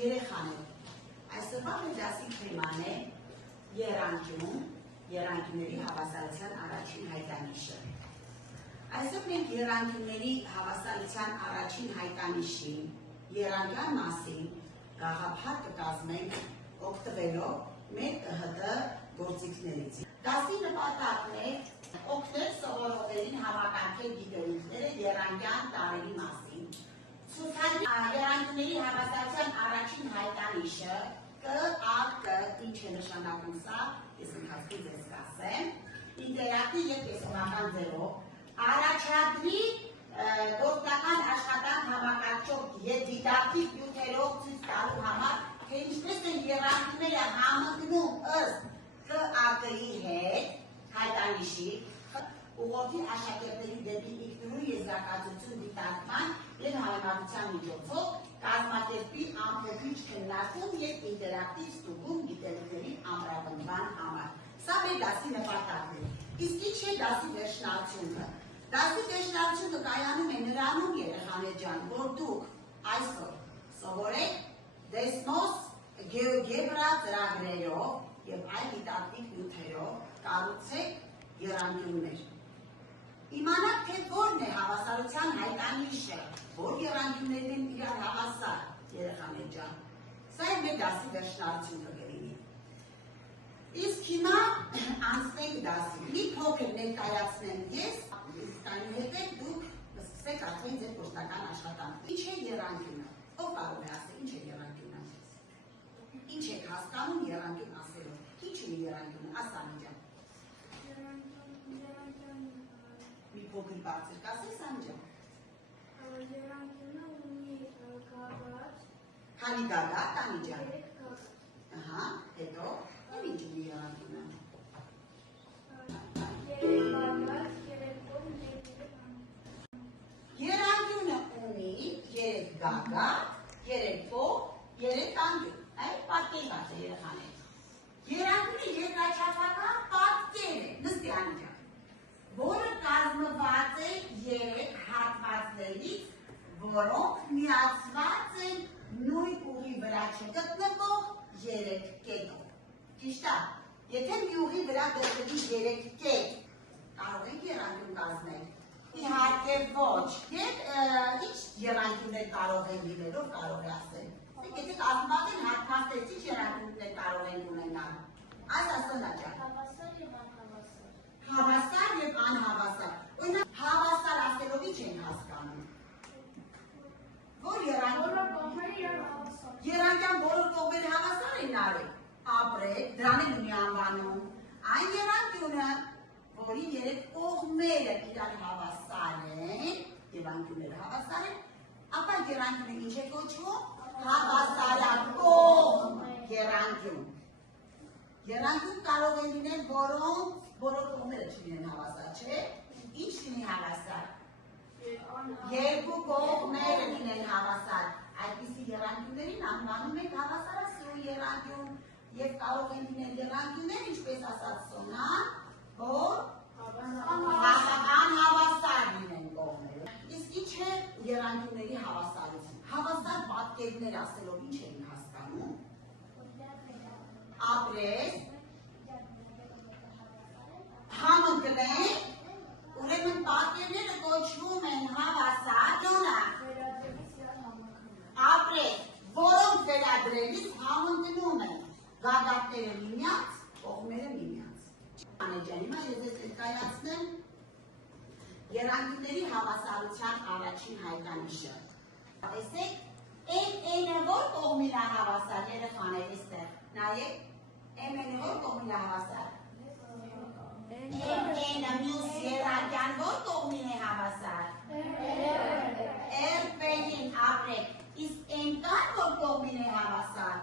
երեխաներ, այսօրվա մեր դասի թեման է եռանկյունների հավասարության առաջին հայտանիշը։ Այսօր մենք եռանկյունների հավասարության առաջին հայտանիշի եռանկյան մասին գաղափար կկազմենք օգտվելով մեր ՀՀՏ գործիքներից։ Դասի նպատակն է օգնել սովորողներին համակարգել գիտելիքները եռանկյան տարրերի մասին։ Եռանկյունների հավասարության առաջին հայտանիշը ինչ է նշանակում սա, ես ընթացքում ձեզ կասեմ, ինտերակտիվ եւ տեսողական ձևով առաջադրի գործնական աշխատանք համակարգչով եւ դիդակտիկ նյութերով ցույց տալու համար, թե ինչպես են եռանկյունները համընկնում ըստ ԿԱԿ-ի հետ հայտանիշի ուղղորդի աշակերտների դեպի ինքնուրույն եզրակացություն դիտարկման եւ համեմատության միջոցով կազմակերպի ամփոփիչ քննարկում եւ ինտերակտիվ ստուգում գիտելիքների ամրապնդման համար։ Սա մեր դասի նպատակն է։ Իսկ ինչ է դասի վերջնությունը։ Դասի վերջնությունը կայանում է նրանում, երեխաներ ջան, որ դուք այսօր սովորեք դեսմոս գեբրա ծրագրերով եւ այլ դիդակտիկ նյութերով կառուցեք եռանկյուններ։ Իմանաք, թե որն է հավասարության հայտանիշը, որ եռանկյուններն են իրար հավասար, երեխաներ ջան։ Սա է մեր դասի վերջնությունը կլինի։ Իսկ հիմա անցնենք դասի։ Մի փոքր ներկայացնեմ ես, այնուհետև դուք սկսեք արդեն ձեր գործնական աշխատանքը։ Ինչ է եռանկյունը։ Ով կարող է ասել ինչ է եռանկյունը։ Ինչ եք հասկանում եռանկյուն ասելով։ Ինչ է եռանկյունը, ասա ջան։ Մի փոքր բարձր կասես անջան։ Եռանկյունը ունի գագաթ։ Քանի գագաթ անջան։ Ահա, հետո եւ ինչ ունի եռանկյունը։ 3 գագաթ, 3 կողմ, 3 անկյուն։ Եռանկյունը ունի 3 գագաթ, 3 կողմ, 3 անկյուն։ Այդ պատկերված է երեխաներ։ Եռանկյունը երկրաչափական պատկեր է, նստի անջան, որը կազմված է 3 հատվածներից, որոնք միացված են նույն ուղի վրա չգտնվող 3 կետով։ Ճիշտ է։ Եթե մի ուղի վրա գտնվի 3 կետ, կարող ենք եռանկյուն կազմել։ Իհարկե ոչ։ Եվ ինչ եռանկյուններ կարող են լինել, ով կարող է ասել։ Եթե կազմված են հատվածներից, ինչ եռանկյուններ կարող են ունենալ։ Այս ասելա ջան։ Հավասար եւ անհավասար։ Հավասար եւ անհավասար։ Օրինակ հավասար ասելով ինչ են հասկանում։ Որ եռանկյան բոլոր կողմերը հավասար են արել, ապրել, դրան են ունի անվանում։ Այն եռանկյունը, որի 3 կողմերը իրար հավասար են, եւ անկյունները հավասար են, ապա եռանկյունը ինչ է կոչվում։ Հավասարակողմ եռանկյուն։ Եռանկյուն կարող են լինել, որոնք բոլոր կողմերը չլինեն հավասար, չէ՞։ Ինչ լինի հավասար։ Երկու կողմերը լինեն հավասար։ Այդպիսի եռանկյուններին անվանում ենք հավասարասրու եռանկյուն եւ կարող են լինել եռանկյուններ, ինչպես ասաց Սոնան, որ անհավասար լինեն կողմերը։ Իսկ ինչ է եռանկյունների հավասարություն։ Հավասար պատկերներ ասելով ինչ են հասկանում։ Ապրես, համընկնեն, ուրեմն պատկերները կոչվում են հավասար, ապրես, որոնք վերադրելիս համընկնում են, գագաթները միմյանց, կողմերը միմյանց։ Անեջան, հիմա ես ես ներկայացնեմ եռանկյունների հավասարության առաջին հայտանիշը։ Տեսեք, N-ը որ կողմին է հավասար, երեխաներ էստեղ, նայեք, M-ը որ կողմին է հավասար։ N-ը մյուս եռանկյան որ կողմին է հավասար։ R-P-ին ապրեք, իսկ N-կան որ կողմին է հավասար։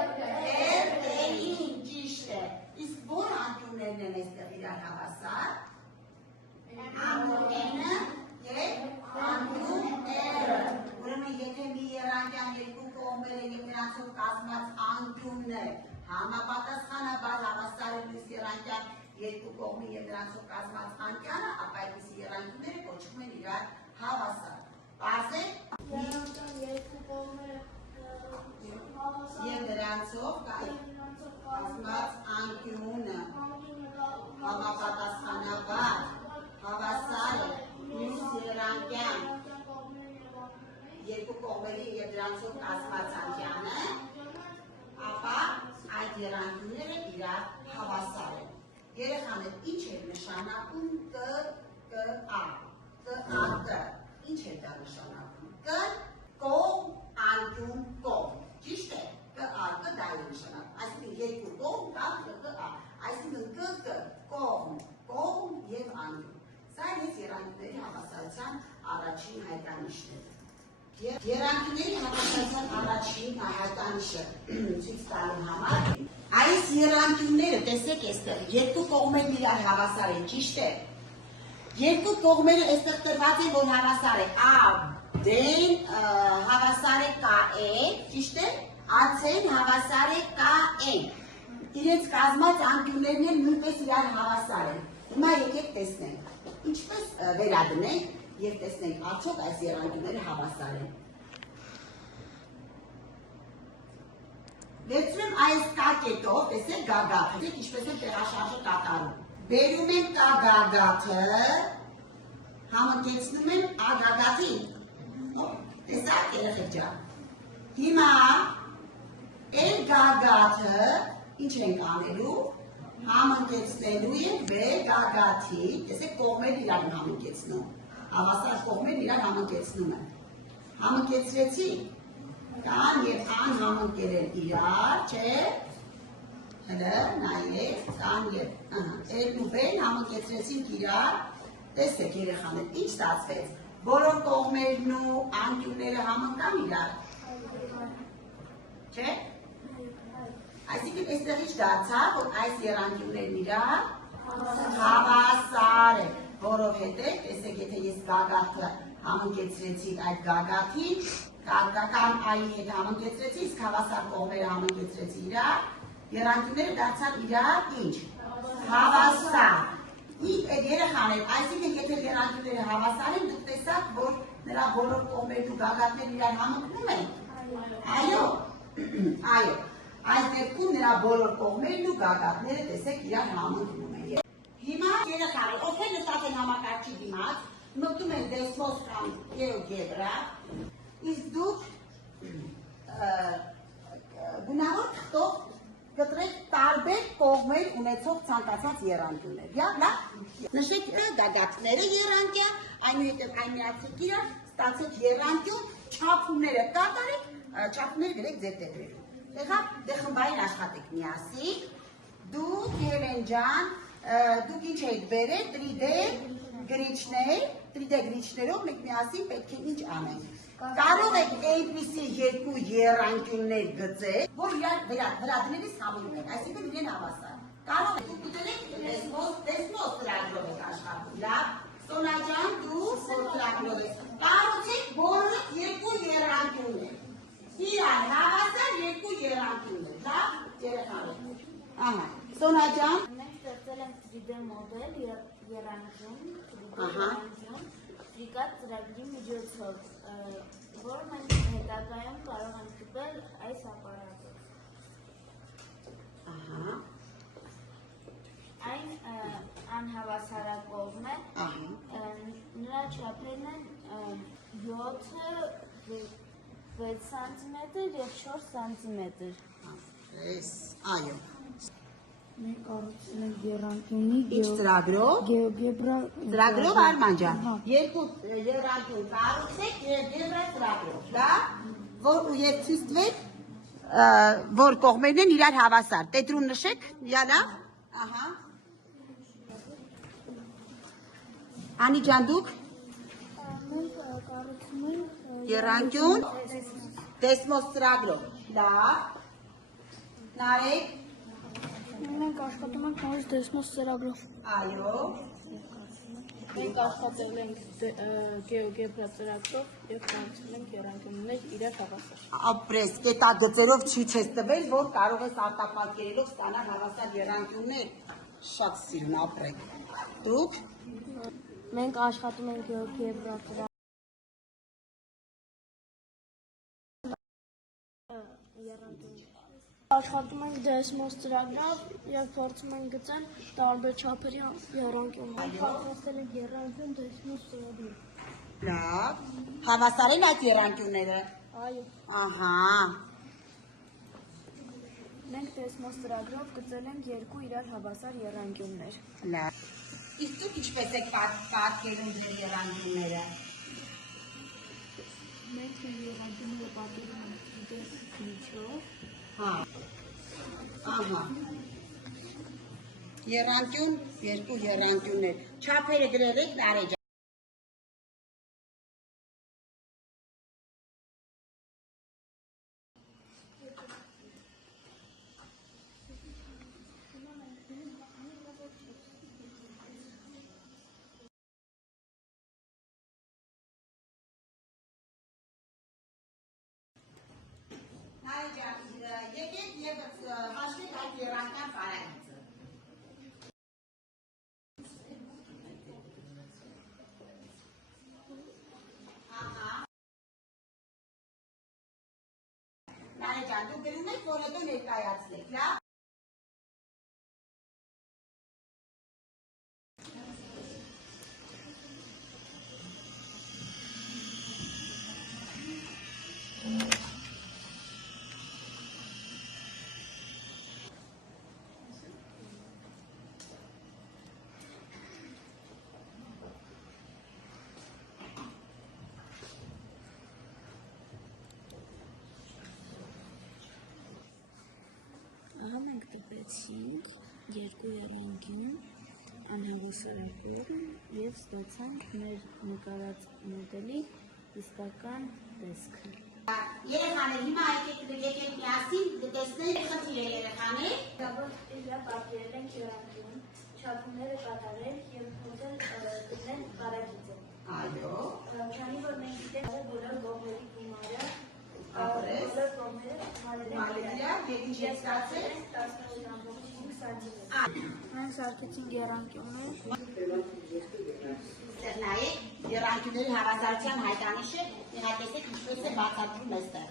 R-P-ին ճիշտ է, իսկ որ անկյուններն են էստեղ իրար հավասար։ Անկյուն N-ը և անկյուն R-ը։ Ուրեմն եթե մի եռանկյան երկու կողմերը եւ նրանցով կազմված անկյունն է համապատասխանաբար հավասար է մյուս եռանկյան երկու կողմի եւ նրանցով կազմված անկյանը, ապա այդպիսի եռանկյունները կոչվում են իրար հավասար։ Պարզ է։ Եռանկյան երկու կողմերը ավելի եւ դրանցով կազմված անկյանը, ապա այդ երանգները իրար հավասար են։ Երեխաներ, ինչ է նշանակում ԿԿԱ, ինչ է դա նշանակում։ Կողմ, անկյուն, կողմ, ճիշտ է, ԿԱ դա է նշանակում, այսինքն երկու կողմ կամ ԿԿԱ, այսինքն կողմ եւ անկյուն։ Սա ես երանգների հավասարության առաջին հայտանիշն է։ Երանգների հավասարության առաջին հայտանիշը ցույց տալու համար այս երանգները, տեսեք այստեղ, երկու կողմերն իրար հավասար են, ճիշտ է։ Երկու կողմերը այստեղ տրված են, որ հավասար է AB-ն հավասար է KE-ն, ճիշտ է, AC-ն հավասար է KE-ն։ Իրենց կազմած անկյուններն էլ նույնպես իրար հավասար են։ Հիմա եկեք տեսնենք, ինչպես վերադնենք եւ տեսնենք արդյոք այս երանգները հավասար են։ Վերցրեմ այս կակետով, տեսեք գագաթը, տեսեք ինչպես են տեղաշարժը կատարում։ Բերում եմ կա գագաթը, համընկեցնում եմ ա գագաթին։ Տեսակ երեխեք ջան։ Հիմա այդ գագաթը ինչ ենք անելու, համընկեցնելու եմ վ գագաթի, տեսեք կողմեր իրար համընկեցնում, հավասար կողմեր իրար համընկեցնում են։ Համընկեցրեցի, կան և ան համընկել են իրար, չէ, հլը, նայեք, կան և էլ ու բեն համընկեցրեցինք իրար, տեսեք երեխաներ, ինչ ստացվեց, բոլոր կողմերն ու անկյունները համընկան իրար, չէ, այսինքն այստեղ ինչ դարձավ, որ այս երանգյուններն իրար հավասար են, որովհետև, տեսեք, եթե ես գագաթը համընկեցրեցի այդ գագաթին, կամ այի հետ համընկեցրեցի, իսկ հավասար կողմերը համընկեցրեցի իրար, երանգյունները դարձան իրար ինչ, հավասար, երեխաներ, այսինքն եթե երանգյունները հավասար են, դուք տեսաք, որ նրա բոլոր կողմերն ու գագաթներն իրար համընկնում են, այո, Այս դեպքում նրա բոլոր կողմերն ու գագաթները տեսեք իրար համընկնում են։ Հիմա երեխաներ, ովքեր նստած են համակարգչի դիմաց, մտնում են դեսմոս կամ գեոգեբրա, իսկ դուք գունավոր թղթով գտրեք տարբեր կողմեր ունեցող ցանկացած երանգյուններ։ Լավ, նշեք գագաթները երանգյա, այնուհետև այն միացեք իրար, ստացեք երանգյուն, չափումները կատարեք, չափումները գրեք ձեր տետրերում։ Եղավ, դե խմբային աշխատեք միասին, դուք Հելեն ջան, դուք ինչ եք բերել, 3D գրիչներով մենք միասին պետք է ինչ անենք։ Կարող եք այնպիսի երկու երանգյուններ գծել, որ իրար վերադնելիս համինում եք, այսինքն իրեն հավասար։ Կարող եք, դուք ուտել եք դեսմոս ծրագրով եք աշխատում, լավ, Սոնա ջան, դուք որ ծրագրով եք, կառուցեք բոլորը երկու երանգյուններ։ Իրար հավասար երկու երանգյուններ, լավ, երեխաներ։ Ահա, Սոնա ջան։ Մենք ստեղծել ենք 3D մոդել երանգյուն, ֆրիկատ ծրագրի միջոցով, որը մենք հետագայում կարող ենք տպել այս ապարատով։ Այն անհավասարակողմ է, նրա չափերն են 7 6 սանտիմետր և 4 սանտիմետր։ Այո։ Մենք կառուցել ենք երանգյունի Ինչ ծրագրով։ գեոգեբրա ծրագրով Արման ջան։ Երկու երանգյուն կառուցեք գեոգեբրա ծրագրով, լավ, եւ ցույց տվեք, որ կողմերն են իրար հավասար։ Տետրում նշեք, լավ, ահա։ Անի ջան դուք։ Մենք կառուցում ենք Երանգյուն դեսմոս ծրագրով, լավ, նարեկ։ Մենք աշխատում ենք նորից դեսմոս ծրագրով։ Այո։ Մենք աշխատել ենք գեոգեբրա ծրագրով և կառուցել ենք երանգյուններ իրար հավասար։ Ապրես, կետագծերով ցույց ես տվել, որ կարող ես արտապատկերելով ստանալ հավասար երանգյուններ։ Շատ սիրուն ապրեք։ Դուք։ Մենք աշխատում ենք գեոգեբրա ծրագրով։ Աշխատում ենք դեսմոս ծրագրով և փորձում ենք գծել տարբեր չափերի երանգյուններ։ Մենք պատրաստել ենք երանգյուն դեսմոս ծրագրով։ Լավ, հավասար են այդ երանգյունները։ Այո։ Ահա։ Մենք տեսմոս ծրագրով գծել ենք երկու իրար հավասար եռանկյուններ։ Լավ։ Իսկ դուք ինչպես եք պատկերում ձեր եռանկյունները։ Մենք եռանկյունները պատկերում ենք դեպ միջով։ Հա։ Ահա։ Եռանկյուն, երկու եռանկյուններ։ Չափերը գրել եք Նարեկ ջան։ Նարեկ ջան, եկեք եւ հաշվեք այդ եռանկյան պարագիծը։ Նարեկ ջան, դուք գրում եք, որ հետո ներկայացնեք, լավ։ Ահա մենք տպեցինք երկու եռանկյուն անհավասարախորն եւ ստացանք մեր նկարած մոդելի իսկական տեսքը։ Երեխաներ, հիմա եկեք միասին տեսնենք խնդիր է երեխաներ։ Իրա պատկերել ենք եռանկյուն, չափումները կատարել եւ փորձել գտնել պարագիծը։ Այո։ Քանի որ մենք գիտենք բոլոր կողմերի գումարը, Ապրես։ բոլոր կողմերը Մալերիա, եւ ինչ է ստացել։ 15 սանտիմետր։ Մենք սարքեցինք եռանկյուններ։ Ստեղ նայեք, եռանկյունների հավասարության հայտանիշը, եղատեսեք ինչպես է բացատրում այստեղ։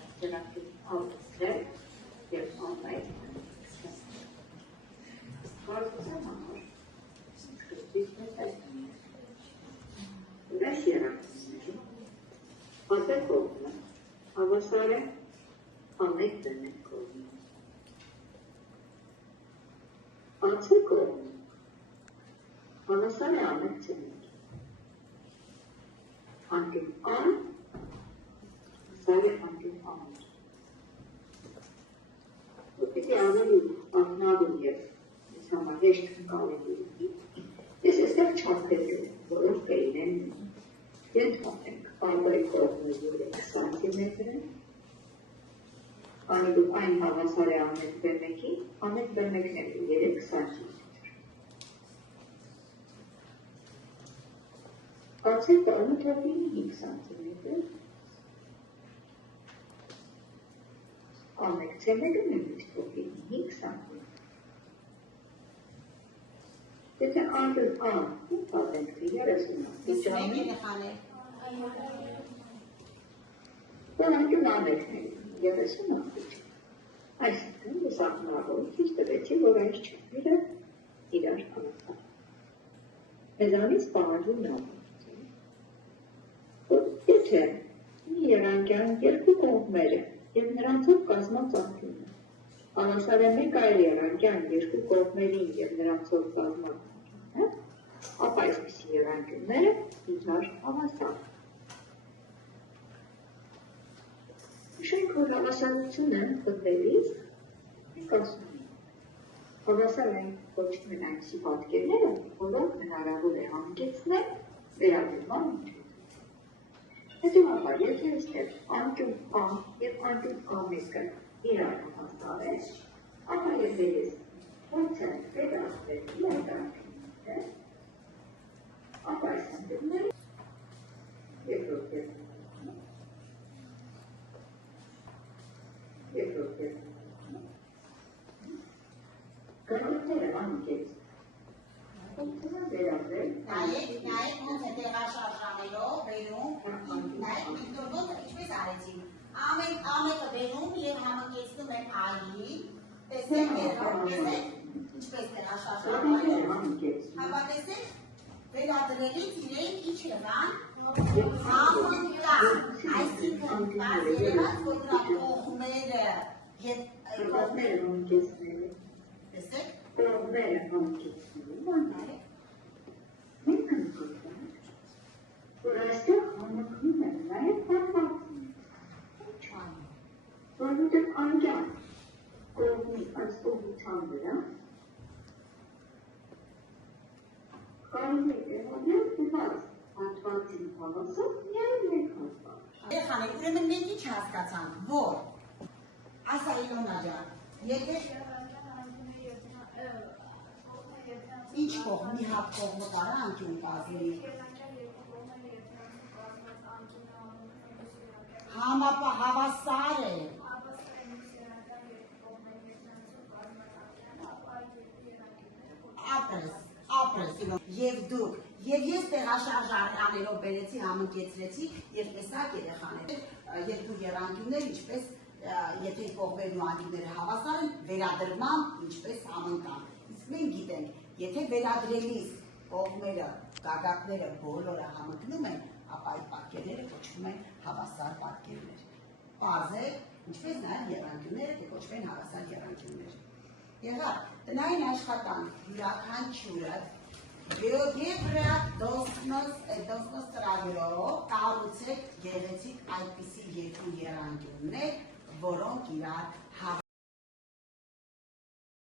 Հավասար է ամեն դեմք կողմը։ Անցը կողմը հավասար է ամեն դեմք։ Անկյուն ան, հավասար է անկյուն ան։ Որպեսի ավելի ակնավուն և ես համար հեշտ կարելի ես այստեղ չափեր գրեմ, որով կլինեն ենթադրենք բարբերի կողմը 3 սանտիմետր է, քանի դուք այն հավասար է ամեն բեմեկի, ամեն բեմեկները 3 սանտիմետր։ Բացեկը ըմը թողինի 5 սանտիմետր, ամեն ցեմեկը նույնիսկ թողինի 5 սանտիմետր։ Եթե անկյուն ան, ու պատենք թե 30 Տեսնեք երեխաներ։ Որ անկյուն ամենքների 30 անկյուն։ Այսինքն ես ակնավորում քիչ տվեցի, որ այս չափերը իրար հավասար։ Մեզանից պահանջում է որ եթե մի եռանկյան երկու կողմերը և նրանցով կազմած անկյունը հավասար է մեկ այլ եռանկյան երկու կողմերին և նրանցով կազմած անկյունը, ապա այսպիսի եռանկյունները իրար հավասար։ Նշենք, որ հավասարությունը գտնելիս մենք ասում ենք հավասար են կոչվում են այնպիսի պատկերները, որոնք հնարավոր է հանգեցնել վերաբերման միջոցով։ Հետևաբար, եթե այստեղ անկյուն A և անկյուն A1-ը իրար հավասար է, ապա եթե ես փորձեմ վերածել այդ անկյունները, ապա այս անկյունները երկրորդ Գրությունները անկեց, փորձում վերածել Նայեք ոնց է տեղաշարժանելով, բերում, նայեք ոնց ինչպես արեցին։ Ամենը բերում և համակեցնում են այի, տեսեք ինչպես տեղաշարժանելով։ Հապա տեսեք, վերադրելից իրենք ինչ եղան համընկան, այսինքն բարձրացած որ դրա կողմերը եւ կողմերը հանգեցնելու, տեսեք, կողմերը հանգեցնելու, մենք ընկնում, որ այստեղ համընկնում են նաև պատմածները, որովհետև անկյան կողմի այս ուղղության վրա կարող է եղել դված հատվածի հավասար միայն մեկ հատված։ Երեխաներ, ուրեմն մենք ինչ հասկացանք, որ ասա Իլոնա ջան, եթե ինչ կողմ, մի հատ կողմը կարա անկյուն կազմի։ Հավասար է։ Ապրես, եւ դուք, եւ ես տեղաշարժ անելով բերեցի, համընկեցրեցի եւ տեսակ երեխաներ, երկու եռանկյուններ, ինչպես եթե կողմերն ու անկյունները հավասար են, վերադրմամբ ինչպես համընկան։ Իսկ մենք գիտենք, եթե վերադրելիս կողմերը, գագաթները բոլորը համընկնում են, ապա այդ պատկերները կոչվում են հավասար պատկերներ։ Պարզ է, ինչպես նաև եռանկյունները կկոչվեն հավասար եռանկյուններ։ Եղավ, տնային աշխատանք յուրաքանչյուրը գեոգեբրա դոսնոս ծրագրով կառուցեք գեղեցիկ այդպիսի երկու եռանկյուններ, որոնք իրար